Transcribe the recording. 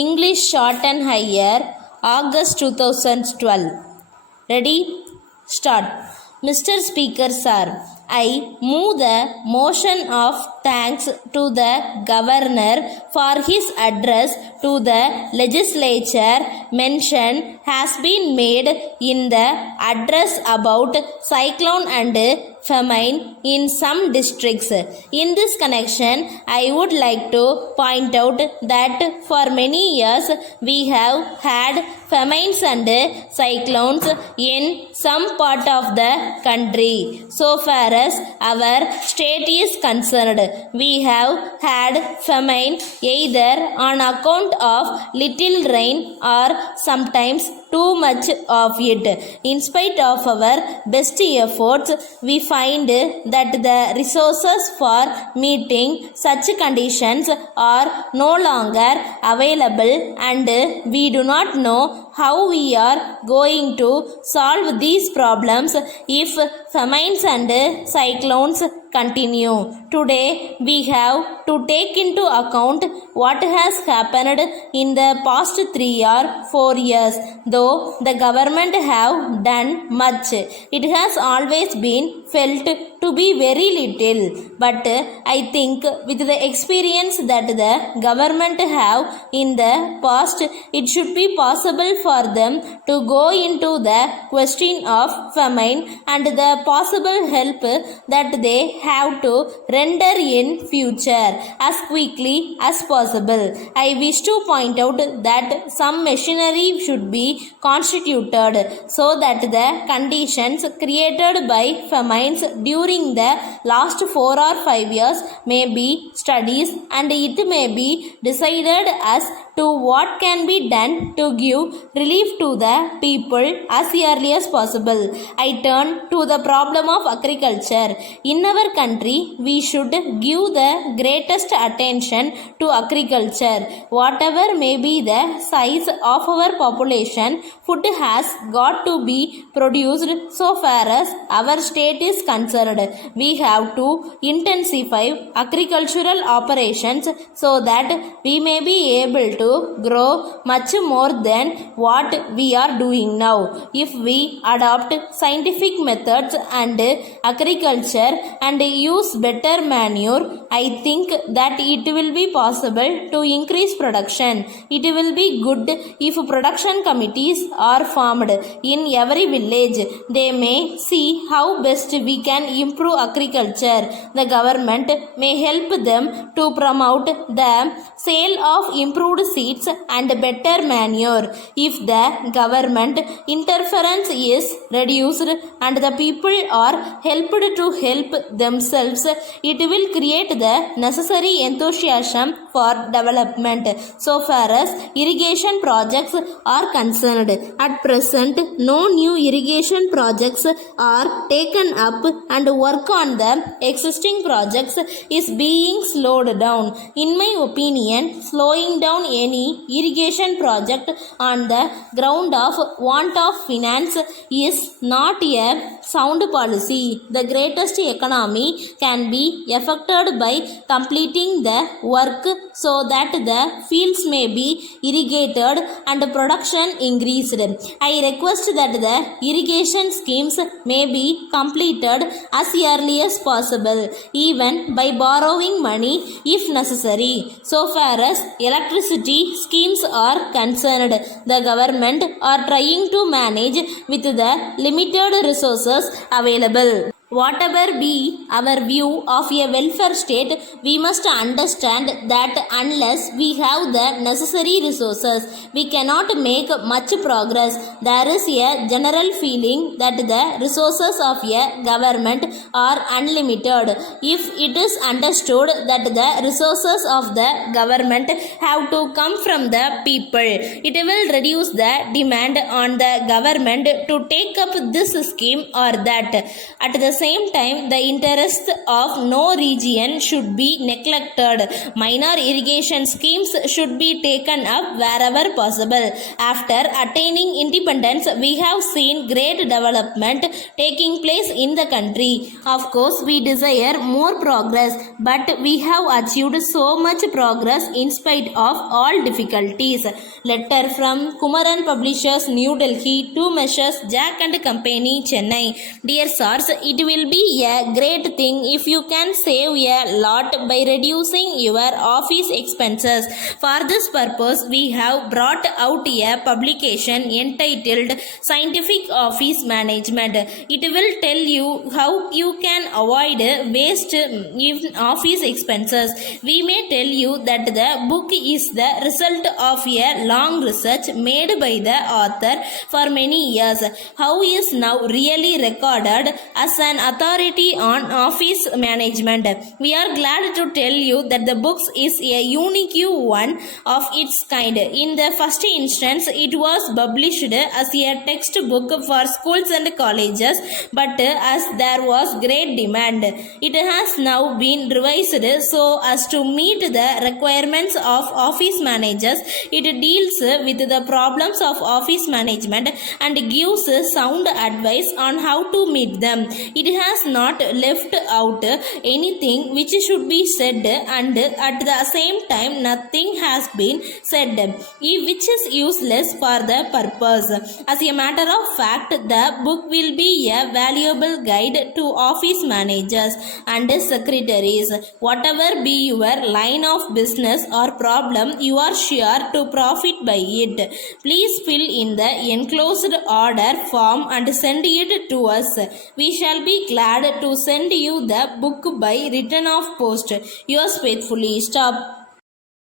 English Shorthand Higher, August 2012. Ready? Start. Mr. Speaker Sir, I move the motion of thanks to the Governor for his address to the legislature. Mention has been made in the address about cyclone and famine in some districts. In this connection, I would like to point out that for many years we have had famines and cyclones in some part of the country. So far as our state is concerned, we have had famine either on account of little rain or sometimes too much of it. In spite of our best efforts, we find that the resources for meeting such conditions are no longer available, and we do not know how we are going to solve these problems if famines and cyclones continue. Today we have to take into account what has happened in the past 3 or 4 years. Though the government have done much, it has always been felt to be very little. But I think with the experience that the government have in the past, it should be possible for them to go into the question of famine and the possible help that they have to render in future as quickly as possible. I wish to point out that some machinery should be constituted so that the conditions created by famines during the last 4 or 5 years may be studied, and it may be decided as to what can be done to give relief to the people as early as possible. I turn to the problem of agriculture. In our country, we should give the greatest attention to agriculture. Whatever may be the size of our population, food has got to be produced. So far as our state is concerned, we have to intensify agricultural operations so that we may be able to grow much more than what we are doing now. If we adopt scientific methods and agriculture and use better manure, I think that it will be possible to increase production. It will be good if production committees are formed in every village. They may see how best we can improve agriculture. The government may help them to promote the sale of improved seeds and better manure. If the government interference is reduced and the people are helped to help themselves, it will create the necessary enthusiasm for development. So far as irrigation projects are concerned, at present no new irrigation projects are taken up and work on the existing projects is being slowed down. In my opinion, slowing down any irrigation project on the ground of want of finance is not a sound policy. The greatest economy can be affected by completing the work so that the fields may be irrigated and production increased. I request that the irrigation schemes may be completed as early as possible, even by borrowing money if necessary. So far as electricity schemes are concerned, the government are trying to manage with the limited resources available. Whatever be our view of a welfare state, we must understand that unless we have the necessary resources, we cannot make much progress. There is a general feeling that the resources of a government are unlimited. If it is understood that the resources of the government have to come from the people, it will reduce the demand on the government to take up this scheme or that. At the same time, the interests of no region should be neglected. Minor irrigation schemes should be taken up wherever possible. After attaining independence, we have seen great development taking place in the country. Of course, we desire more progress, but we have achieved so much progress in spite of all difficulties. Letter from Kumaran Publishers, New Delhi, to Messrs. Jack and Company, Chennai. Dear Sirs, it will be a great thing if you can save a lot by reducing your office expenses. For this purpose, we have brought out a publication entitled Scientific Office Management. It will tell you how you can avoid waste in office expenses. We may tell you that the book is the result of a long research made by the author for many years, how he is now really recorded as an authority on office management. We are glad to tell you that the book is a unique one of its kind. In the first instance, it was published as a textbook for schools and colleges, but as there was great demand, it has now been revised so as to meet the requirements of office managers. It deals with the problems of office management and gives sound advice on how to meet them. It has not left out anything which should be said, and at the same time nothing has been said which is useless for the purpose. As a matter of fact, the book will be a valuable guide to office managers and secretaries. Whatever be your line of business or problem, you are sure to profit by it. Please fill in the enclosed order form and send it to us. We shall be glad to send you the book by return of post. Yours faithfully, Stop.